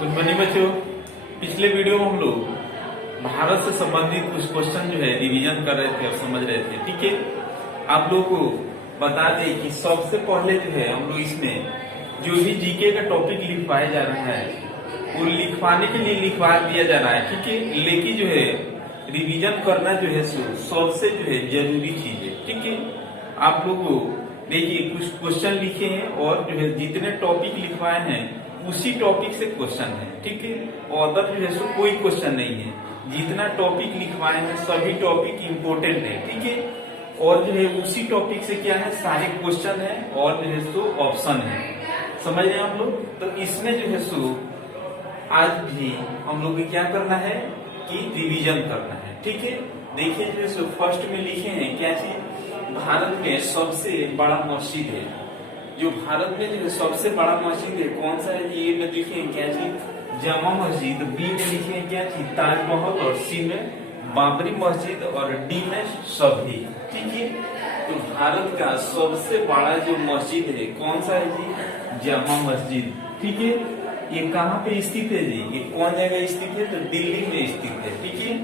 कुछ बने बच्चों, पिछले वीडियो में हम लोग भारत से संबंधित कुछ क्वेश्चन जो है रिवीजन कर रहे थे और समझ रहे थे। ठीक है, आप लोगों को बता दें कि सबसे पहले जो है हम लोग इसमें जो भी जीके का टॉपिक लिखवाया जा रहा है वो लिखवाने के लिए लिखवा दिया जा रहा है। ठीक है, लेकिन जो है रिवीजन करना जो है सबसे जो है जरूरी चीज है। ठीक है, आप लोग देखिए कुछ क्वेश्चन लिखे हैं और जो है जितने टॉपिक लिखवाए हैं उसी टॉपिक से क्वेश्चन है। ठीक है, अदर जो है सो कोई क्वेश्चन नहीं है। जितना टॉपिक लिखवाए हैं सभी टॉपिक इम्पोर्टेंट है। ठीक है, और जो है उसी टॉपिक से क्या है सारे क्वेश्चन है और जो है सो ऑप्शन है। समझ रहे हैं आप लोग? तो इसमें जो है सो आज भी हम लोग को क्या करना है कि रिवीजन करना है। ठीक है, देखिए जो है सो फर्स्ट में लिखे हैं क्या चीज, भारत में सबसे बड़ा मस्जिद है। जो भारत में जो सबसे बड़ा मस्जिद है कौन सा है, ए में लिखे हैं क्या चीज जामा मस्जिद, बी में लिखे हैं क्या चीज ताजमहल, और सी में बाबरी मस्जिद, और डी में सभी। ठीक है, तो भारत का सबसे बड़ा जो मस्जिद है कौन सा है जी, जामा मस्जिद। ठीक है, ये कहाँ पे स्थित है जी, ये कौन जगह स्थित है, तो दिल्ली में स्थित है। ठीक है,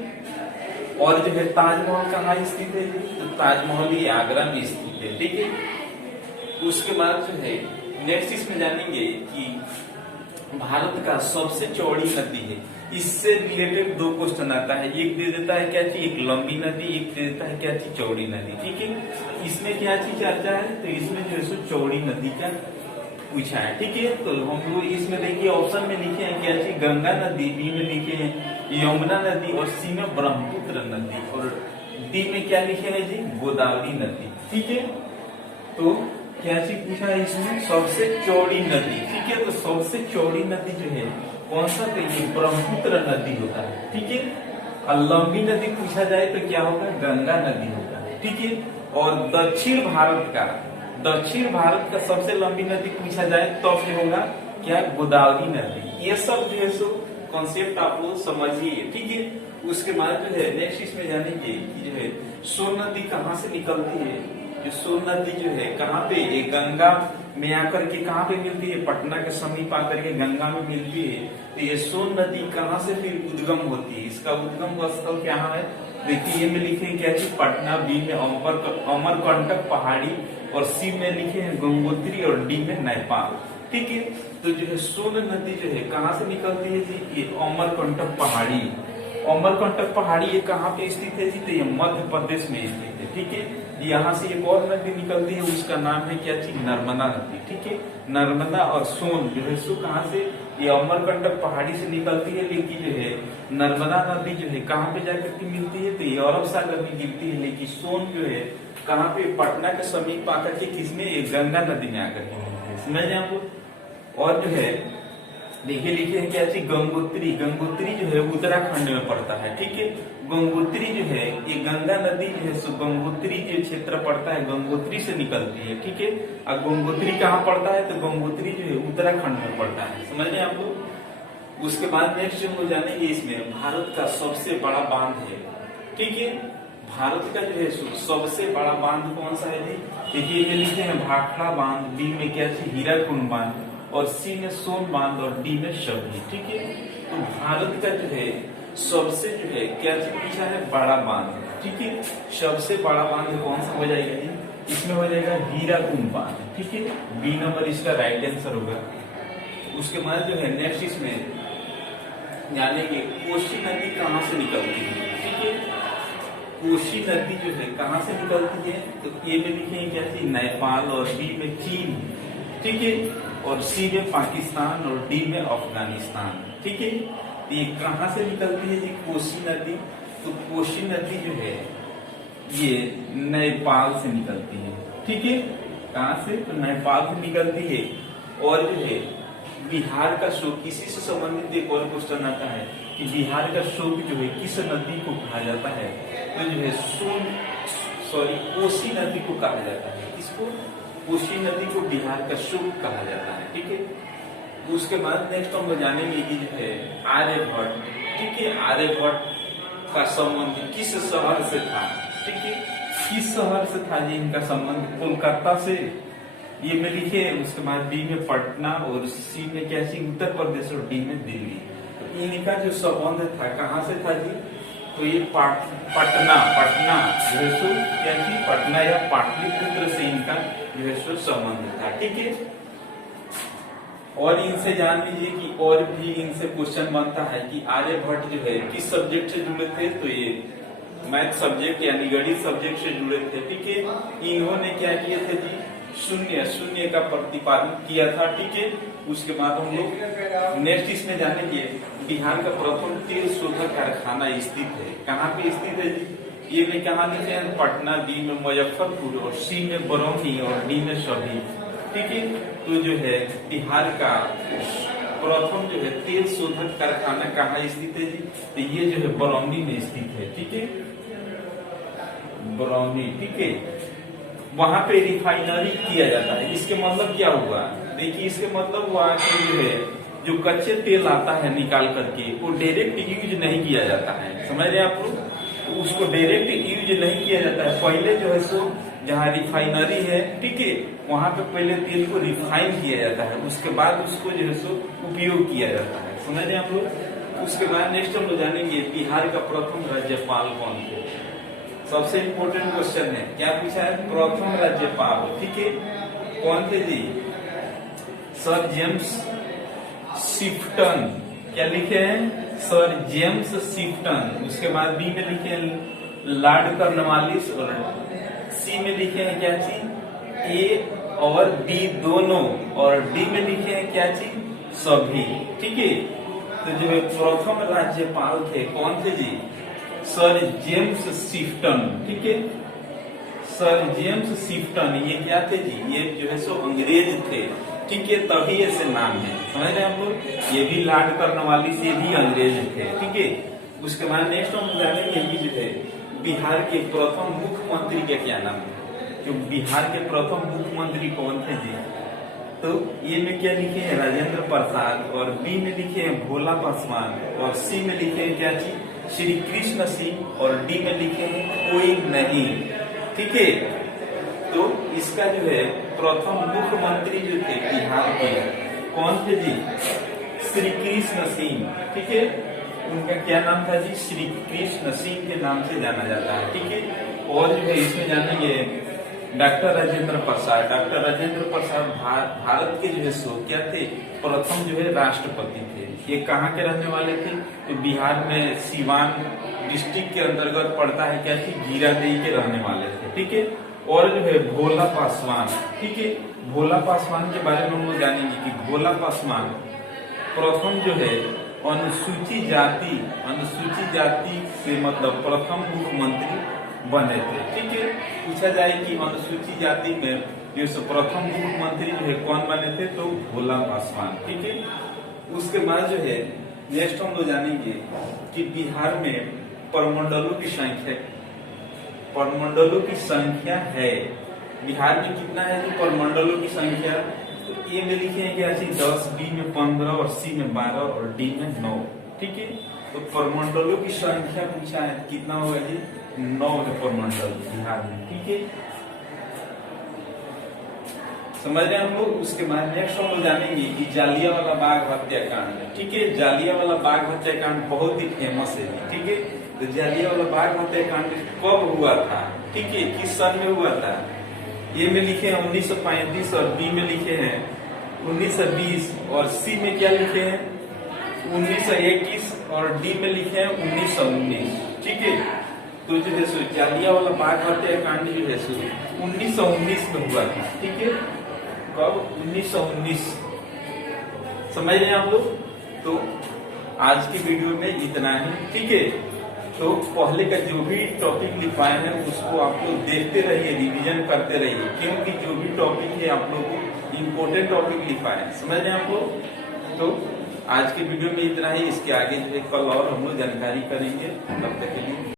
और जो है ताजमहल कहाँ स्थित है जी, तो ताजमहल ये आगरा में स्थित है। ठीक है, उसके बाद जो है नेक्स्ट इसमें जानेंगे कि भारत का सबसे चौड़ी नदी है। इससे रिलेटेड दो क्वेश्चन आता है, एक दे देता है क्या चीज एक लंबी नदी, एक दे देता है क्या चीज चौड़ी नदी। ठीक है, इसमें क्या चीज चर्चा है, तो इसमें जो है सो चौड़ी नदी का पूछा है। ठीक है, तो हम लोग इसमें देखिए ऑप्शन में लिखे हैं क्या चीज गंगा नदी, बी में लिखे हैं यमुना नदी, और सी में ब्रह्मपुत्र नदी, और डी में क्या लिखे हैं जी गोदावरी नदी। ठीक है, तो क्या चीज पूछा है इसमें सबसे चौड़ी नदी। ठीक है, तो सबसे चौड़ी नदी जो है कौन सा, तो ये ब्रह्मपुत्र नदी होता है। ठीक है, और लंबी नदी पूछा जाए तो क्या होगा गंगा नदी होगा। ठीक है, और दक्षिण भारत का सबसे लंबी नदी पूछा जाए तो फिर होगा क्या गोदावरी नदी। ये सब जो है सो कॉन्सेप्ट आप लोग समझिए। ठीक है, उसके बाद जो है नेक्स्ट इसमें जानेंगे कि जो है सोन नदी कहाँ से निकलती है। जो सोन नदी जो है कहाँ पे, ये गंगा में आकर के कहाँ पे मिलती है, पटना के समीप आकर के गंगा में मिलती है। तो ये सोन नदी कहाँ से फिर उद्गम होती है, इसका उद्गम स्थल क्या है, देखिए ये में लिखे हैं क्या चीज पटना, बी में अमरकंटक पहाड़ी, और सी में लिखे हैं गंगोत्री, और डी में नेपाल। ठीक है, तो जो है सोन नदी जो है कहाँ से निकलती है जी, ये अमरकंटक पहाड़ी। अमरकंटक पहाड़ी ये कहाँ पे स्थित है जी, तो ये मध्य प्रदेश में स्थित है। ठीक है, यहाँ से एक और नदी निकलती है उसका नाम है क्या चीज नर्मदा नदी। ठीक है, नर्मदा और सोन जो है सो कहाँ से, ये अमरकंटक पहाड़ी से निकलती है, लेकिन जो है नर्मदा नदी जो है कहाँ पे जाकर के मिलती है, तो ये अरब सागर में गिरती है। लेकिन सोन जो है कहाँ पे, पटना के समीप आकर के किसमें, ये गंगा नदी में आकर के मिलती है। समझ आपको? और जो है देखिए लिखे हैं क्या चीज गंगोत्री। गंगोत्री जो है उत्तराखंड में पड़ता है। ठीक है, गंगोत्री जो है ये गंगा नदी जो है सो गंगोत्री जो क्षेत्र पड़ता है गंगोत्री से निकलती है। ठीक है, और गंगोत्री कहाँ पड़ता है, तो गंगोत्री जो है उत्तराखंड में पड़ता है। समझ रहे हैं आप लोग? उसके बाद नेक्स्ट हम जानेंगे इसमें भारत का सबसे बड़ा बांध है। ठीक है, भारत का जो है सबसे बड़ा बांध कौन सा है जी, देखिए ये लिखे हैं भाखड़ा बांध, बी में क्या चीज हीराकुंड बांध, और सी में सोन बांध, और डी में शबरी। ठीक है, तो भारत का जो है सबसे जो है क्या चीज पूछा है बड़ा बांध। ठीक है, सबसे बड़ा बांध कौन सा हो जाएगा जी, इसमें हो जाएगा हीराकुंड बांध। ठीक है, बी नंबर इसका राइट आंसर होगा। उसके बाद जो है नेक्स्ट इसमें जानेंगे कोसी नदी कहाँ से निकलती है। ठीक है, कोसी नदी जो है कहाँ से निकलती है, तो ए में लिखेंगे क्या चीज नेपाल, और बी में चीन। ठीक है, और सी में पाकिस्तान, और डी में अफगानिस्तान। ठीक है, ये कहाँ से निकलती है जी कोसी नदी, तो कोसी नदी जो है ये नेपाल से निकलती है। ठीक है, कहाँ से, तो नेपाल से निकलती है। और जो है बिहार का शोक, इसी से संबंधित एक और क्वेश्चन आता है कि बिहार का शोक जो है किस नदी को कहा जाता है, तो जो है कोसी नदी को कहा जाता है। किसको, कोसी नदी को बिहार का शोक कहा जाता है। ठीक है, उसके बाद नेक्स्ट हम जानेंगे कि जो है आर्यभट्ट। ठीक है, आर्यभट्ट का संबंध किस शहर से था। ठीक है, किस शहर से था जी इनका संबंध, कोलकाता से, ये में लिखे, उसके बाद बी में पटना और सी में क्या सी उत्तर प्रदेश और डी में दिल्ली। तो इनका जो संबंध था कहाँ से था जी, तो ये पटना जो है सो क्या थी, पटना या पाटलिपुत्र से इनका जो है सो संबंध था। ठीक है, और इनसे जान लीजिए कि और भी इनसे क्वेश्चन बनता है कि आर्यभट्ट जो है किस सब्जेक्ट से जुड़े थे, तो ये मैथ सब्जेक्ट यानी गणित सब्जेक्ट से जुड़े थे। ठीक है, इन्होंने क्या किए थे जी, शून्य का प्रतिपादन किया था। ठीक है, उसके बाद हम लोग नेक्स्ट इसमें जानेंगे बिहार का प्रथम तेल शोधक कारखाना स्थित है, कहाँ पे स्थित है जी, ये में कहाँ लिखे हैं, पटना, बी में मुजफ्फरपुर और सी में बरौनी और डी में सभी। ठीक है, तो जो है बिहार का प्रथम जो है तेल शोधक कारखाना कहाँ स्थित है जी, तो ये जो है बरौनी में स्थित है। ठीक है, बरौनी। ठीक है, वहां पे रिफाइनरी किया जाता है। इसके मतलब क्या हुआ, देखिए इसके मतलब हुआ कि जो है जो कच्चे तेल आता है निकाल करके वो डायरेक्ट यूज नहीं किया जाता है, समझ रहे हैं आप लोग, तो उसको डायरेक्ट यूज नहीं किया जाता है। पहले जो है सो जहाँ रिफाइनरी है, ठीक है, वहां पे पहले तेल को रिफाइन किया जाता है, उसके बाद उसको जो है सो उपयोग किया जाता है, समझ रहे हैं आप लोग। उसके बाद नेक्स्ट हम लोग जानेंगे बिहार का प्रथम राज्यपाल कौन थे। सबसे इम्पोर्टेंट क्वेश्चन है, क्या पूछा है, प्रथम राज्यपाल। ठीक है, कौन थे जी, सर जेम्स शिफ्टन। क्या लिखे हैं, सर जेम्स शिफ्टन। उसके बाद बी में लिखे हैं लॉर्ड कॉर्नवालिस और सी में लिखे हैं क्या चीज, ए और बी दोनों, और डी में लिखे हैं क्या चीज, सभी। ठीक है, तो जो है प्रथम राज्यपाल थे कौन थे जी, सर जेम्स शिफ्टन। ठीक है, सर जेम्स शिफ्टन ये क्या थे जी, ये जो है सो अंग्रेज थे। ठीक है, तभी ऐसे नाम है, समझ रहे हैं हम लोग। ये भी लॉर्ड कॉर्नवालिस ये भी अंग्रेज थे। ठीक है, उसके बाद नेक्स्ट हम जानेंगे कि जो है बिहार के प्रथम मुख्यमंत्री का क्या नाम है, जो बिहार के प्रथम मुख्यमंत्री कौन थे जी, तो ये में क्या लिखे हैं, राजेंद्र प्रसाद, और बी में लिखे हैं भोला पासवान, और सी में लिखे हैं क्या चीज, श्री कृष्ण सिंह, और डी में लिखे हैं कोई नहीं। ठीक है, तो इसका जो है प्रथम मुख्यमंत्री जो थे बिहार के कौन थे जी, श्री कृष्ण सिंह। ठीक है, उनका क्या नाम था जी, श्री कृष्ण सिंह के नाम से जाना जाता है। ठीक है, और जो है इसमें जानेंगे डॉक्टर राजेंद्र प्रसाद। डॉक्टर राजेंद्र प्रसाद भारत के जो है सो क्या थे, प्रथम जो है राष्ट्रपति थे। ये कहाँ के रहने वाले थे, तो बिहार में सीवान डिस्ट्रिक्ट के अंतर्गत पड़ता है क्या थी, जीरादेई के रहने वाले थे। ठीक है, और जो है भोला पासवान। ठीक है, भोला पासवान के बारे में हम लोग जानेंगे कि भोला पासवान प्रथम जो है अनुसूचित जाति से मतलब प्रथम मुख्यमंत्री बने थे। ठीक है, पूछा जाए कि अनुसूचित जाति में जो प्रथम मुख्यमंत्री जो है कौन बने थे, तो भोला पासवान। ठीक है, उसके बाद जो है नेक्स्ट हम लोग जानेंगे कि बिहार में परमंडलों की संख्या है, बिहार में कितना है जो परमंडलों की संख्या, तो ए में लिखे हैं क्या चीज 10, बी में 15 और सी में 12 और डी में 9। ठीक है, तो परमंडलों की संख्या पूछा है कितना होगा जी, 9 है परमंडल बिहार में। ठीक है, समझ रहे हैं हम लोग। उसके बाद नेक्स्ट हम लोग जानेंगे कि जालियांवाला बाग हत्याकांड। ठीक है, जालियांवाला बाग हत्याकांड बहुत ही फेमस है। ठीक है, तो जालियांवाला बाग हत्याकांड कब हुआ था, ठीक है, किस सन में हुआ था, ए में लिखे हैं 1935 और बी में लिखे हैं 1920 और सी में क्या लिखे हैं 1921 और डी में लिखे हैं 1919। ठीक है, तो जो है जालियांवाला बाग हत्याकांड जो है 1919 में हुआ था। ठीक है, कब, 1919, समझ रहे हैं आप लोग। तो आज की वीडियो में इतना ही। ठीक है, तो पहले का जो भी टॉपिक लिखवाए हैं उसको आप लोग देखते रहिए, रिवीजन करते रहिए, क्योंकि जो भी टॉपिक है आप लोग को इम्पोर्टेंट टॉपिक लिखवाए हैं, समझ रहे हैं आप लोग। तो आज की वीडियो में इतना ही, इसके आगे जो है कल और हम लोग जानकारी करेंगे। तब तक के लिए